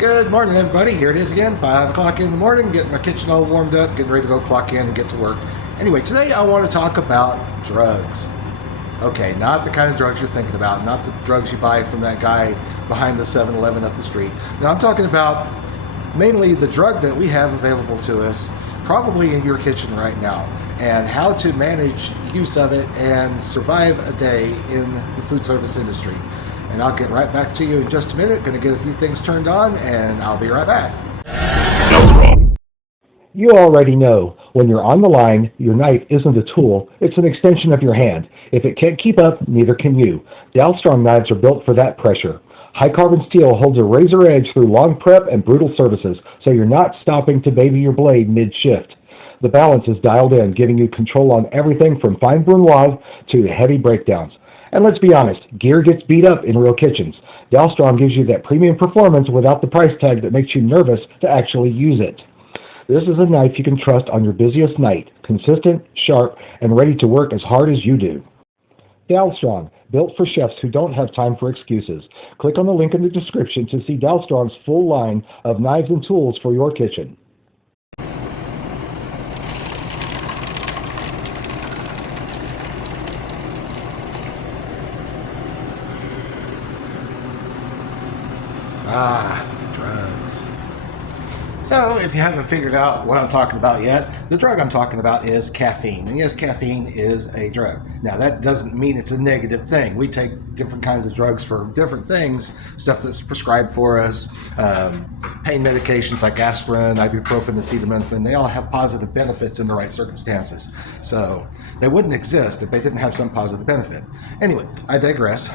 Good morning, everybody. Here it is again, 5 o'clock in the morning, getting my kitchen all warmed up, getting ready to go clock in and get to work. Anyway, today I want to talk about drugs. Okay, not the kind of drugs you're thinking about, not the drugs you buy from that guy behind the 7-Eleven up the street. No, I'm talking about mainly the drug that we have available to us, probably in your kitchen right now, and how to manage use of it and survive a day in the food service industry. And I'll get right back to you in just a minute. Going to get a few things turned on, and I'll be right back. You already know, when you're on the line, your knife isn't a tool, it's an extension of your hand. If it can't keep up, neither can you. The Dalstrong knives are built for that pressure. High-carbon steel holds a razor edge through long prep and brutal services, so you're not stopping to baby your blade mid-shift. The balance is dialed in, giving you control on everything from fine brunoise to heavy breakdowns. And let's be honest, gear gets beat up in real kitchens. Dalstrong gives you that premium performance without the price tag that makes you nervous to actually use it. This is a knife you can trust on your busiest night, consistent, sharp, and ready to work as hard as you do. Dalstrong, built for chefs who don't have time for excuses. Click on the link in the description to see Dalstrong's full line of knives and tools for your kitchen. Drugs. So, if you haven't figured out what I'm talking about yet, the drug I'm talking about is caffeine. And yes, caffeine is a drug. Now, that doesn't mean it's a negative thing. We take different kinds of drugs for different things, stuff that's prescribed for us, pain medications like aspirin, ibuprofen, acetaminophen. They all have positive benefits in the right circumstances. So, they wouldn't exist if they didn't have some positive benefit. Anyway, I digress.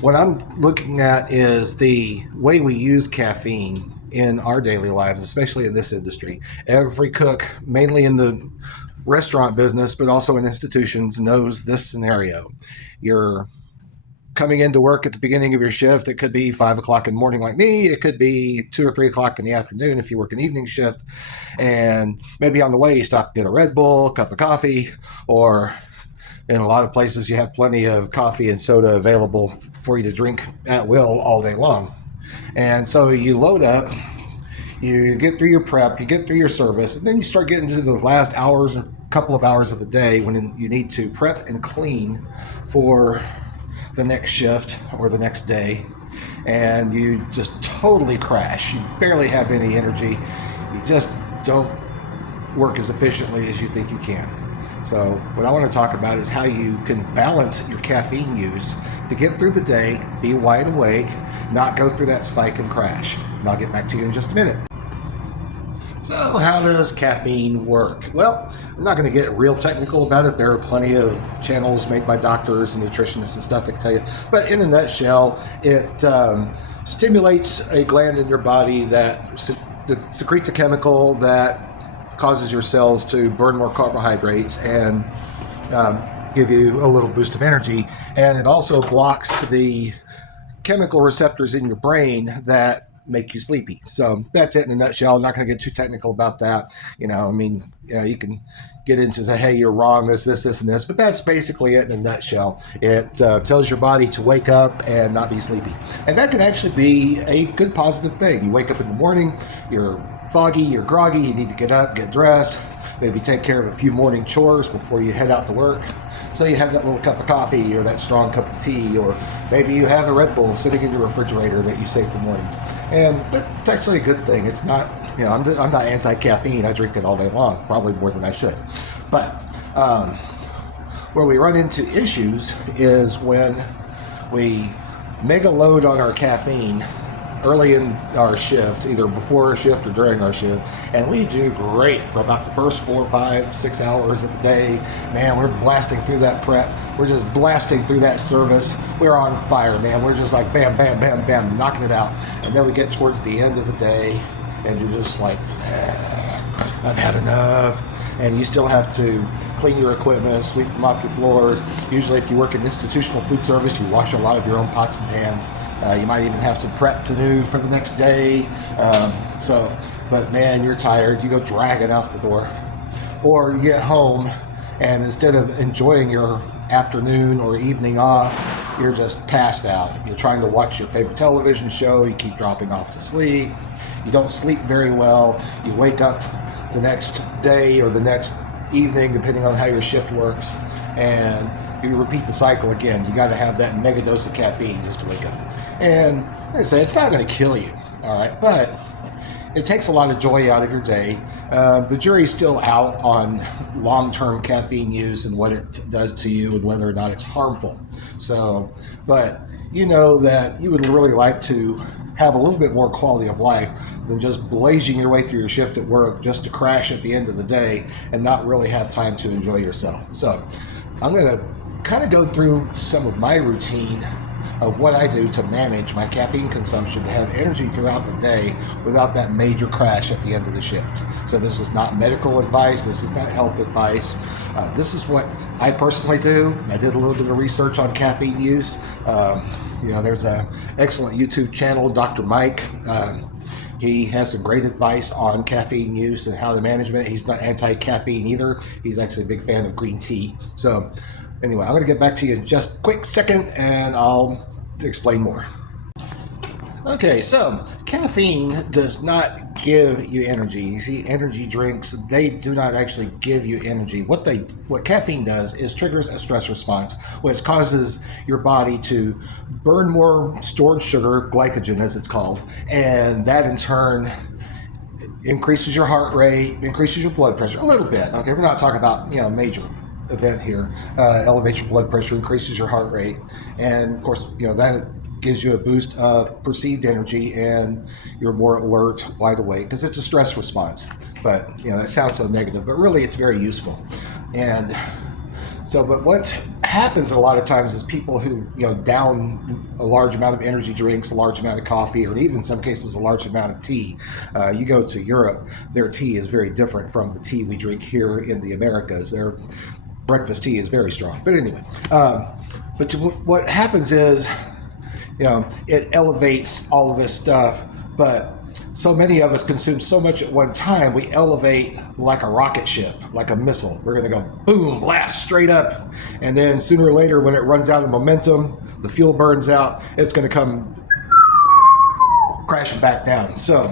What I'm looking at is the way we use caffeine in our daily lives, especially in this industry. Every cook, mainly in the restaurant business, but also in institutions, knows this scenario. You're coming into work at the beginning of your shift. It could be 5 o'clock in the morning like me. It could be 2 or 3 o'clock in the afternoon if you work an evening shift. And maybe on the way you stop to get a Red Bull, a cup of coffee, or in a lot of places, you have plenty of coffee and soda available for you to drink at will all day long. And so you load up, you get through your prep, you get through your service, and then you start getting to the last hours or couple of hours of the day when you need to prep and clean for the next shift or the next day. And you just totally crash. You barely have any energy. You just don't work as efficiently as you think you can. So what I want to talk about is how you can balance your caffeine use to get through the day, be wide awake, not go through that spike and crash. And I'll get back to you in just a minute. So how does caffeine work? Well, I'm not going to get real technical about it. There are plenty of channels made by doctors and nutritionists and stuff that can tell you. But in a nutshell, it stimulates a gland in your body that secretes a chemical that causes your cells to burn more carbohydrates and give you a little boost of energy. And it also blocks the chemical receptors in your brain that make you sleepy. So that's it in a nutshell. I'm not going to get too technical about that. You can get into say, hey, you're wrong, this, and this, but that's basically it in a nutshell. It tells your body to wake up and not be sleepy. And that can actually be a good positive thing. You wake up in the morning, you're foggy, you're groggy, you need to get up, get dressed, maybe take care of a few morning chores before you head out to work. So you have that little cup of coffee or that strong cup of tea, or maybe you have a Red Bull sitting in your refrigerator that you save for mornings. And that's actually a good thing. It's not, I'm not anti-caffeine. I drink it all day long, probably more than I should. But where we run into issues is when we mega load on our caffeine early in our shift, either before our shift or during our shift, and we do great for about the first 4, 5, 6 hours of the day. Man, we're blasting through that prep. We're just blasting through that service. We're on fire, man. We're just like bam, bam, bam, bam, knocking it out. And then we get towards the end of the day, and you're just like, I've had enough. And you still have to clean your equipment, sweep and mop your floors. Usually if you work in institutional food service, you wash a lot of your own pots and pans. You might even have some prep to do for the next day. But man, you're tired. You go dragging out the door. Or you get home, and instead of enjoying your afternoon or evening off, you're just passed out. You're trying to watch your favorite television show, you keep dropping off to sleep, you don't sleep very well, you wake up the next day or the next evening, depending on how your shift works, and you repeat the cycle again. You got to have that mega dose of caffeine just to wake up. And like I say, it's not going to kill you, all right, but it takes a lot of joy out of your day. The jury's still out on long-term caffeine use and what it does to you and whether or not it's harmful. So, but you know that you would really like to have a little bit more quality of life than just blazing your way through your shift at work just to crash at the end of the day and not really have time to enjoy yourself. So I'm going to kind of go through some of my routine of what I do to manage my caffeine consumption to have energy throughout the day without that major crash at the end of the shift. So this is not medical advice. This is not health advice. This is what I personally do. I did a little bit of research on caffeine use. There's an excellent YouTube channel, Dr. Mike. He has some great advice on caffeine use and how to manage it. He's not anti-caffeine either. He's actually a big fan of green tea. So anyway, I'm going to get back to you in just a quick second and I'll explain more. Okay, so caffeine does not give you energy. You see, energy drinks, they do not actually give you energy. What caffeine does is triggers a stress response, which causes your body to burn more stored sugar, glycogen as it's called, and that in turn increases your heart rate, increases your blood pressure a little bit. Okay, we're not talking about major event here. Elevates your blood pressure, increases your heart rate, and of course that gives you a boost of perceived energy and you're more alert, wide awake, because it's a stress response. But that sounds so negative, but really it's very useful. And so, but what happens a lot of times is people who down a large amount of energy drinks, a large amount of coffee, or even in some cases a large amount of tea. You go to Europe, their tea is very different from the tea we drink here in the Americas. Their breakfast tea is very strong. But anyway, what happens is it elevates all of this stuff, but so many of us consume so much at one time, we elevate like a rocket ship, like a missile. We're going to go boom, blast straight up, and then sooner or later when it runs out of momentum, the fuel burns out, it's going to come crashing back down. So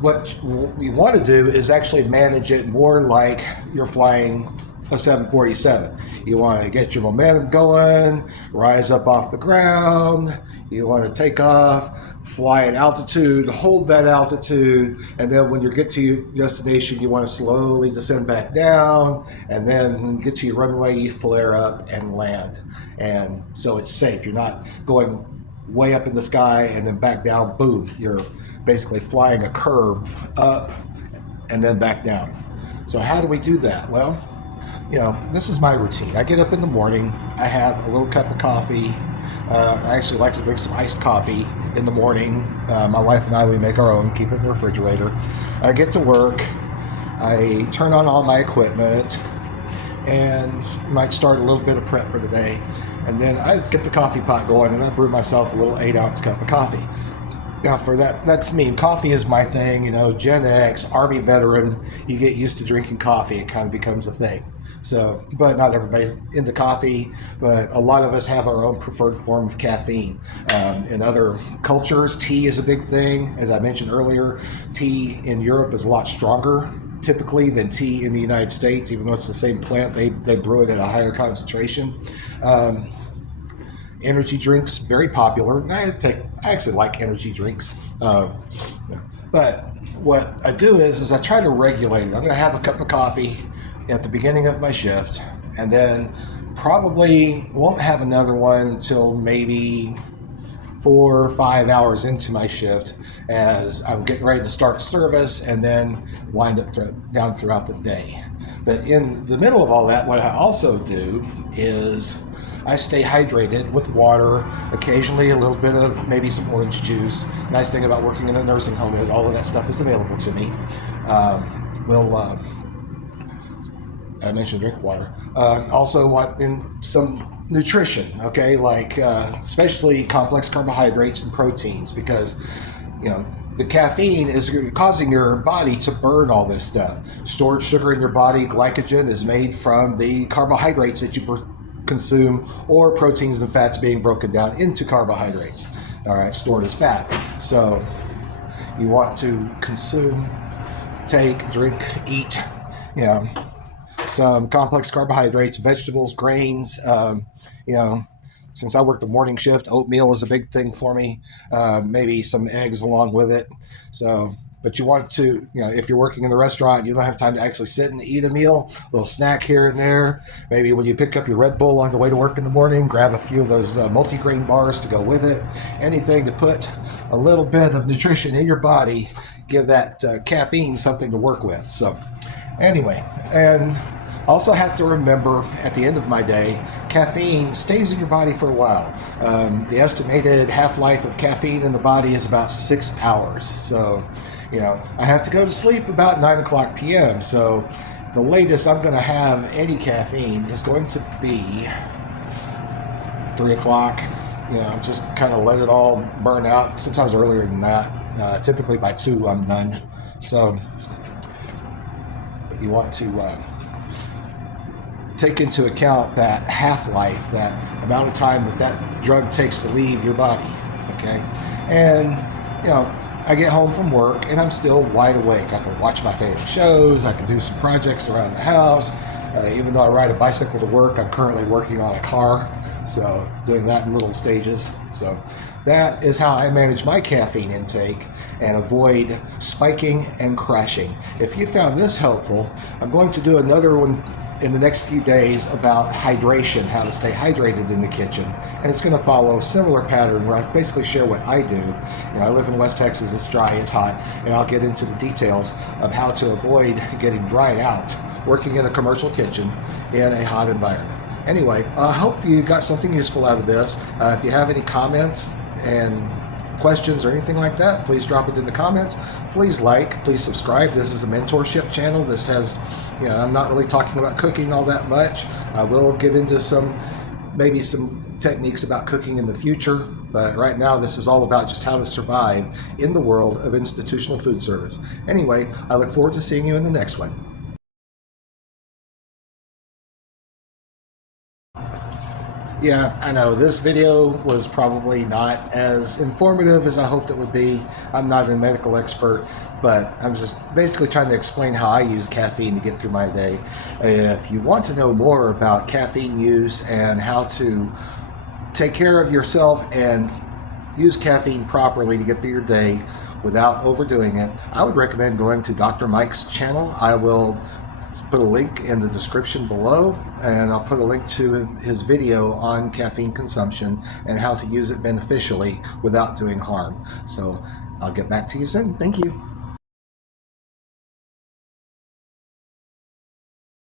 what we want to do is actually manage it more like you're flying a 747. You want to get your momentum going, rise up off the ground. You want to take off, fly at altitude, hold that altitude, and then when you get to your destination, you want to slowly descend back down, and then when you get to your runway, you flare up and land. And so it's safe. You're not going way up in the sky and then back down, boom. You're basically flying a curve up and then back down. So how do we do that? Well, this is my routine. I get up in the morning, I have a little cup of coffee. I actually like to drink some iced coffee in the morning. My wife and I, we make our own, keep it in the refrigerator. I get to work, I turn on all my equipment, and might start a little bit of prep for the day. And then I get the coffee pot going and I brew myself a little 8-ounce cup of coffee. Now for that's me. Coffee is my thing, Gen X, Army veteran, you get used to drinking coffee, it kind of becomes a thing. So, but not everybody's into coffee, but a lot of us have our own preferred form of caffeine. In other cultures, tea is a big thing. As I mentioned earlier, tea in Europe is a lot stronger typically than tea in the United States, even though it's the same plant, they brew it at a higher concentration. Energy drinks, very popular. I actually like energy drinks. But what I do is I try to regulate it. I'm going to have a cup of coffee at the beginning of my shift, and then probably won't have another one until maybe 4 or 5 hours into my shift as I'm getting ready to start service and then wind up down throughout the day. But in the middle of all that, what I also do is I stay hydrated with water, occasionally a little bit of maybe some orange juice. Nice thing about working in a nursing home is all of that stuff is available to me. I mentioned drink water. Also, in some nutrition, okay, like especially complex carbohydrates and proteins, because the caffeine is causing your body to burn all this stuff. Stored sugar in your body, glycogen, is made from the carbohydrates that you consume, or proteins and fats being broken down into carbohydrates, all right, stored as fat. So you want to consume, take, drink, eat, you know, some complex carbohydrates, vegetables, grains, you know, since I work the morning shift, oatmeal is a big thing for me. Maybe some eggs along with it. So, but you want to, you know, if you're working in the restaurant, you don't have time to actually sit and eat a meal, a little snack here and there. Maybe when you pick up your Red Bull on the way to work in the morning, grab a few of those multi-grain bars to go with it. Anything to put a little bit of nutrition in your body, give that caffeine something to work with. So anyway, and also have to remember at the end of my day, caffeine stays in your body for a while. The estimated half-life of caffeine in the body is about 6 hours. So, you know, I have to go to sleep about 9 o'clock p.m. So the latest I'm going to have any caffeine is going to be 3 o'clock. You know, just kind of let it all burn out. Sometimes earlier than that. Typically by 2 I'm done. So you want to take into account that half-life, that amount of time that drug takes to leave your body, okay? And, you know, I get home from work and I'm still wide awake. I can watch my favorite shows, I can do some projects around the house. Even though I ride a bicycle to work, I'm currently working on a car, so doing that in little stages. So that is how I manage my caffeine intake and avoid spiking and crashing. If you found this helpful, I'm going to do another one in the next few days about hydration, how to stay hydrated in the kitchen. And it's going to follow a similar pattern where I basically share what I do. You know, I live in West Texas, it's dry, it's hot, and I'll get into the details of how to avoid getting dried out working in a commercial kitchen in a hot environment. Anyway, I hope you got something useful out of this. If you have any comments and questions or anything like that, please drop it in the comments. Please like, please subscribe. This is a mentorship channel. This has, you know, I'm not really talking about cooking all that much. I will get into maybe some techniques about cooking in the future, but right now this is all about just how to survive in the world of institutional food service. Anyway, I look forward to seeing you in the next one. Yeah, I know this video was probably not as informative as I hoped it would be. I'm not a medical expert, but I'm just basically trying to explain how I use caffeine to get through my day. If you want to know more about caffeine use and how to take care of yourself and use caffeine properly to get through your day without overdoing it, I would recommend going to Dr. Mike's channel. I will put a link in the description below, and I'll put a link to his video on caffeine consumption and how to use it beneficially without doing harm. So I'll get back to you soon. Thank you.